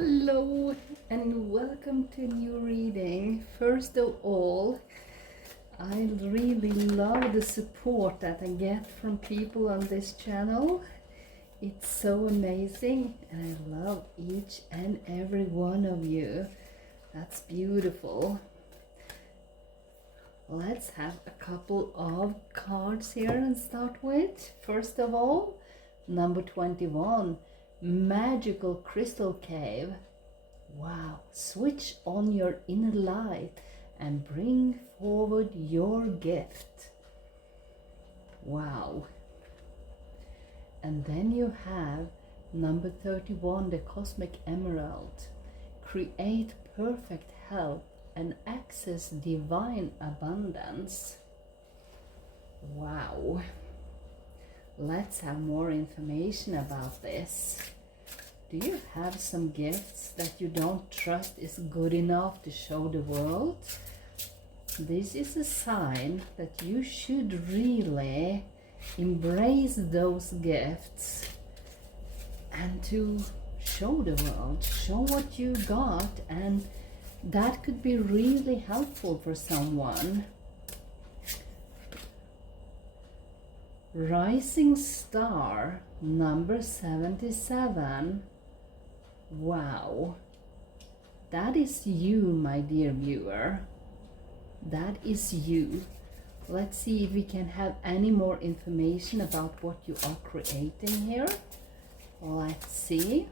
Hello and welcome to a new reading. First of all, I really love the support that I get from people on this channel. It's so amazing and I love each and every one of you. That's beautiful. Let's have a couple of cards here and start with. First of all, number 21. Magical Crystal Cave. Wow, switch on your inner light and bring forward your gift. Wow. And then you have number 31, the Cosmic Emerald. Create perfect health and access divine abundance. Wow. Let's have more information about this. Do you have some gifts that you don't trust is good enough to show the world? This is a sign that you should really embrace those gifts and to show the world, show what you got, and that could be really helpful for someone. Rising Star, number 77. Wow. That is you, my dear viewer. That is you. Let's see if we can have any more information about what you are creating here. Let's see.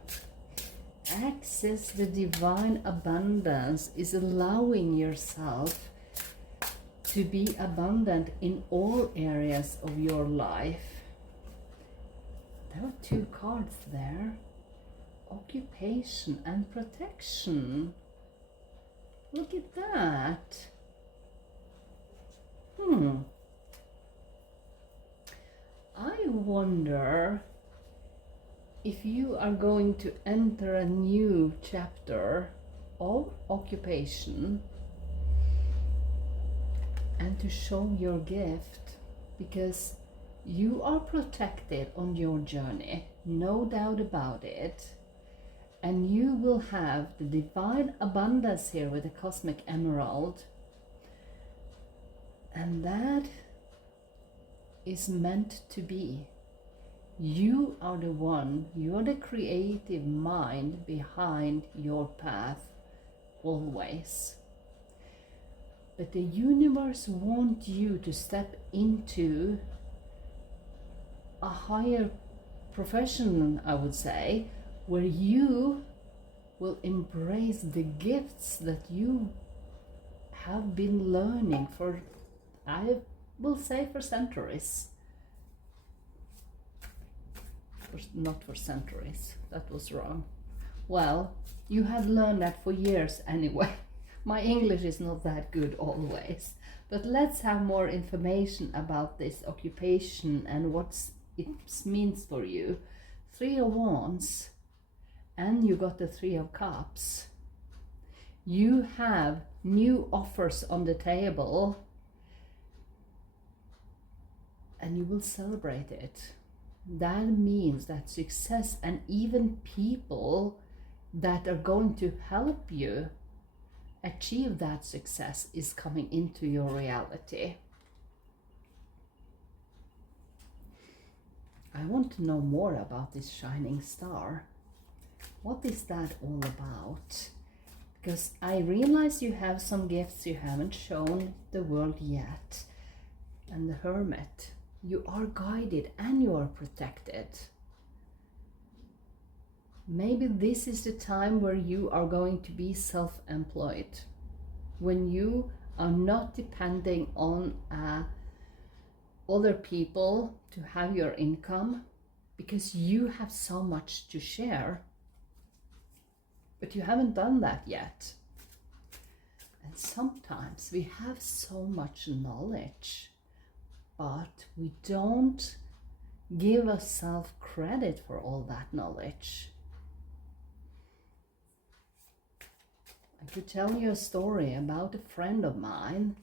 Access the divine abundance is allowing yourself to be abundant in all areas of your life. There are two cards there. Occupation and protection. Look at that. I wonder if you are going to enter a new chapter of occupation and to show your gift, because you are protected on your journey, no doubt about it, and you will have the divine abundance here with the Cosmic Emerald, and that is meant to be. You are the one, you are the creative mind behind your path always. But the universe wants you to step into a higher profession, I would say, where you will embrace the gifts that you have been learning for, I will say, for centuries. Not for centuries, that was wrong. Well, you have learned that for years anyway. My English is not that good always, but let's have more information about this occupation and what it means for you. 3 of Wands, and you got the 3 of Cups. You have new offers on the table, and you will celebrate it. That means that success and even people that are going to help you achieve that success is coming into your reality. I want to know more about this shining star. What is that all about? Because I realize you have some gifts you haven't shown the world yet. And the Hermit, you are guided and you are protected. Maybe this is the time where you are going to be self-employed, when you are not depending on other people to have your income, because you have so much to share, but you haven't done that yet. And sometimes we have so much knowledge, but we don't give ourselves credit for all that knowledge. I could tell you a story about a friend of mine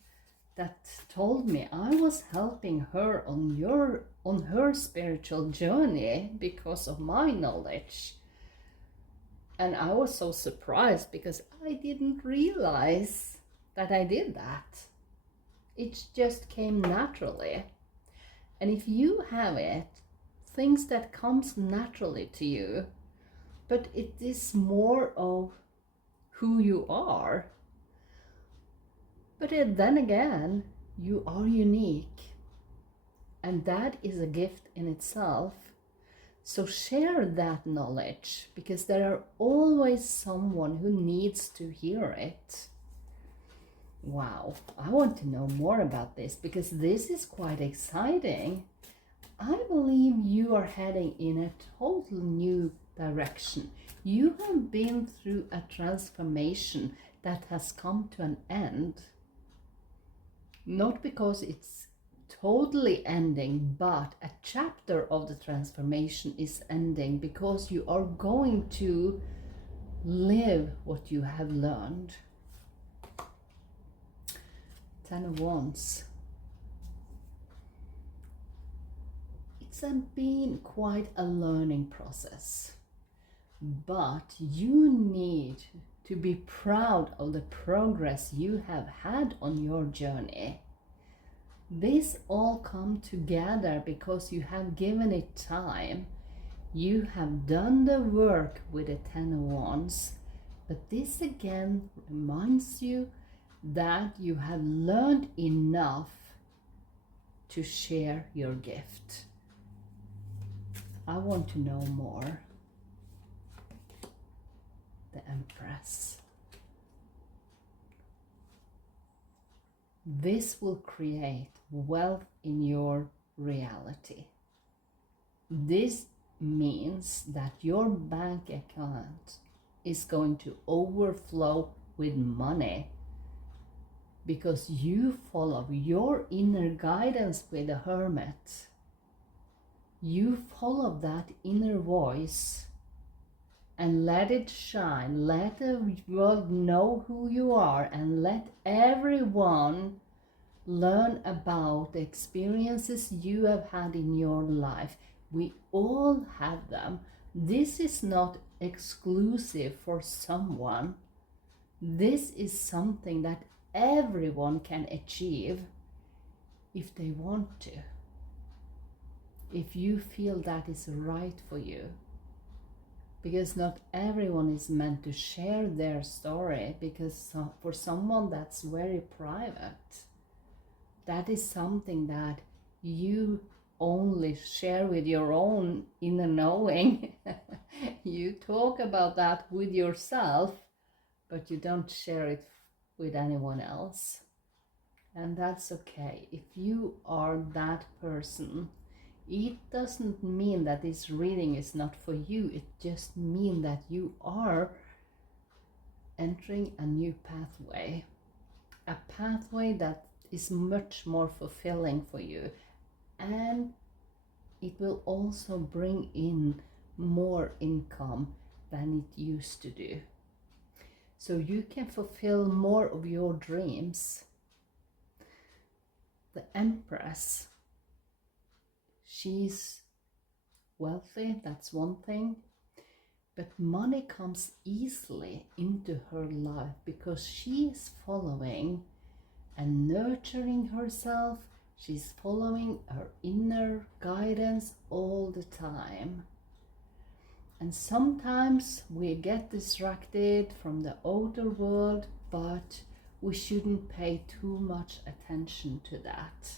that told me I was helping her on her spiritual journey because of my knowledge. And I was so surprised because I didn't realize that I did that. It just came naturally. And if you have it, things that comes naturally to you, but it is more of who you are. But then again, you are unique. And that is a gift in itself. So share that knowledge, because there are always someone who needs to hear it. Wow, I want to know more about this because this is quite exciting. I believe you are heading in a total new direction. You have been through a transformation that has come to an end. Not because it's totally ending, but a chapter of the transformation is ending because you are going to live what you have learned. Ten of Wands. It's been quite a learning process, but you need to be proud of the progress you have had on your journey. This all come together because you have given it time. You have done the work with the Ten of Wands, but this again reminds you that you have learned enough to share your gift. I want to know more. The Empress. This will create wealth in your reality. This means that your bank account is going to overflow with money because you follow your inner guidance with the Hermit. You follow that inner voice and let it shine. Let the world know who you are and let everyone learn about the experiences you have had in your life. We all have them. This is not exclusive for someone. This is something that everyone can achieve if they want to. If you feel that is right for you. Because not everyone is meant to share their story, because for someone that's very private. That is something that you only share with your own inner knowing. You talk about that with yourself, but you don't share it with anyone else. And that's okay. If you are that person, it doesn't mean that this reading is not for you. It just means that you are entering a new pathway. A pathway that is much more fulfilling for you. And it will also bring in more income than it used to do. So you can fulfill more of your dreams. The Empress. She's wealthy, that's one thing, but money comes easily into her life because she is following and nurturing herself. She's following her inner guidance all the time. And sometimes we get distracted from the outer world, but we shouldn't pay too much attention to that.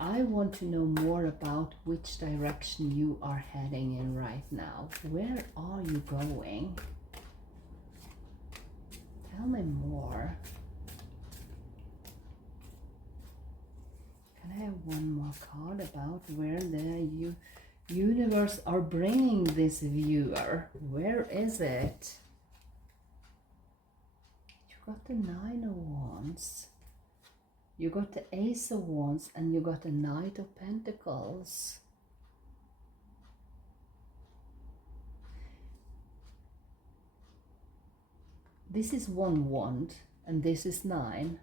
I want to know more about which direction you are heading in right now. Where are you going? Tell me more. Can I have one more card about where the universe are bringing this viewer? Where is it? You got the Nine of Wands. You got the Ace of Wands and you got the Knight of Pentacles. This is one wand and this is 9.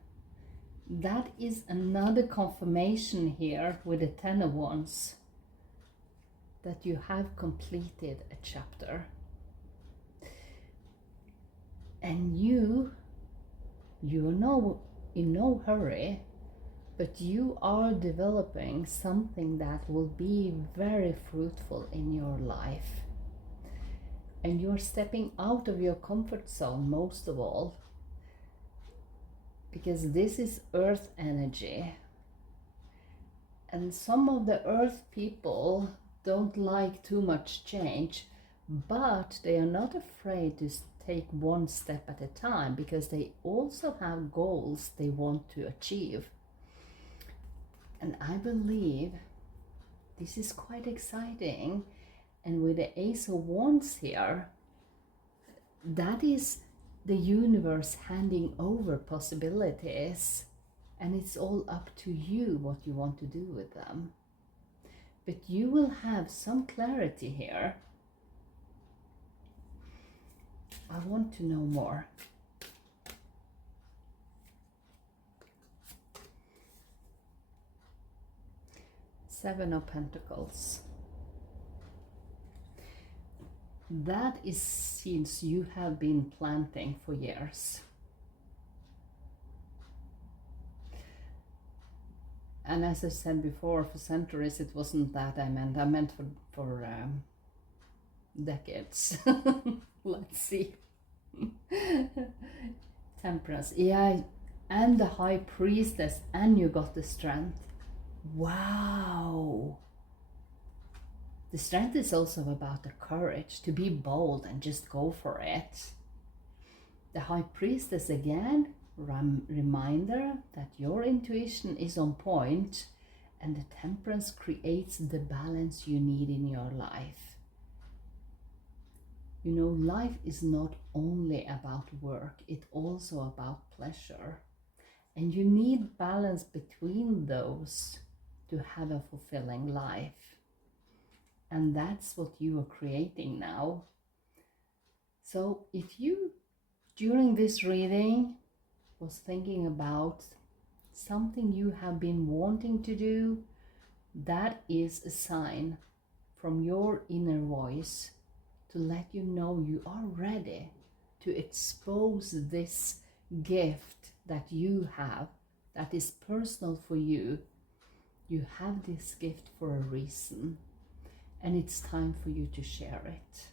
That is another confirmation here with the Ten of Wands that you have completed a chapter. And you're in no hurry, but you are developing something that will be very fruitful in your life. And you're stepping out of your comfort zone most of all, because this is earth energy. And some of the earth people don't like too much change, but they are not afraid to take one step at a time, because they also have goals they want to achieve. And I believe this is quite exciting. And with the Ace of Wands here, that is the universe handing over possibilities. And it's all up to you what you want to do with them. But you will have some clarity here. I want to know more. Seven of Pentacles. That is seeds you have been planting for years. And as I said before, for centuries, it wasn't that I meant. I meant for decades. Let's see. Temperance. Yeah, and the High Priestess, and you got the Strength. Wow. The Strength is also about the courage to be bold and just go for it. The High Priestess again, reminder that your intuition is on point, and the Temperance creates the balance you need in your life. You know, life is not only about work, it's also about pleasure. And you need balance between those to have a fulfilling life. And that's what you are creating now. So if you, during this reading, was thinking about something you have been wanting to do, that is a sign from your inner voice to let you know you are ready to expose this gift that you have, that is personal for you. You have this gift for a reason, and it's time for you to share it.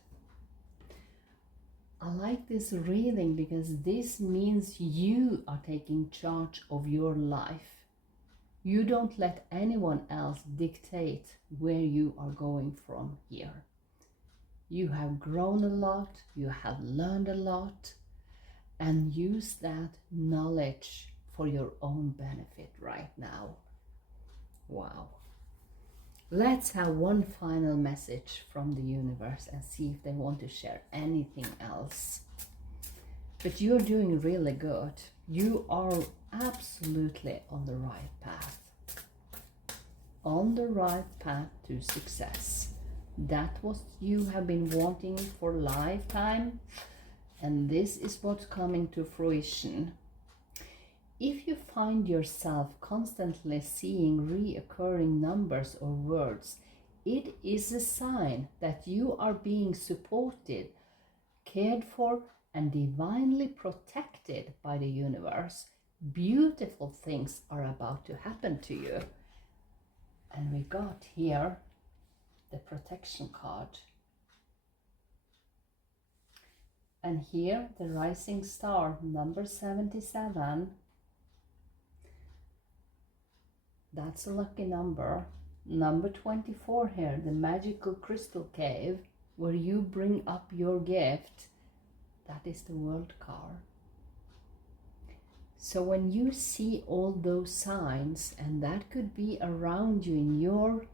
I like this reading because this means you are taking charge of your life. You don't let anyone else dictate where you are going from here. You have grown a lot, you have learned a lot, and use that knowledge for your own benefit right now. Wow. Let's have one final message from the universe and see if they want to share anything else. But you're doing really good. You are absolutely on the right path. On the right path to success. That's what you have been wanting for a lifetime, and this is what's coming to fruition. If you find yourself constantly seeing reoccurring numbers or words, it is a sign that you are being supported, cared for, and divinely protected by the universe. Beautiful things are about to happen to you. And we got here the protection card. And here the rising star, number 77. That's a lucky number. Number 24 here, the magical crystal cave, where you bring up your gift. That is the World card. So when you see all those signs, and that could be around you in your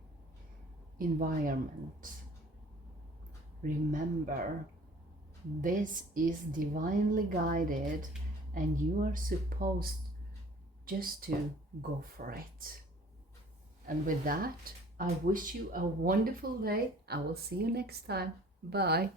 environment, remember, this is divinely guided, and you are supposed just to go for it. And with that, I wish you a wonderful day. I will see you next time. Bye.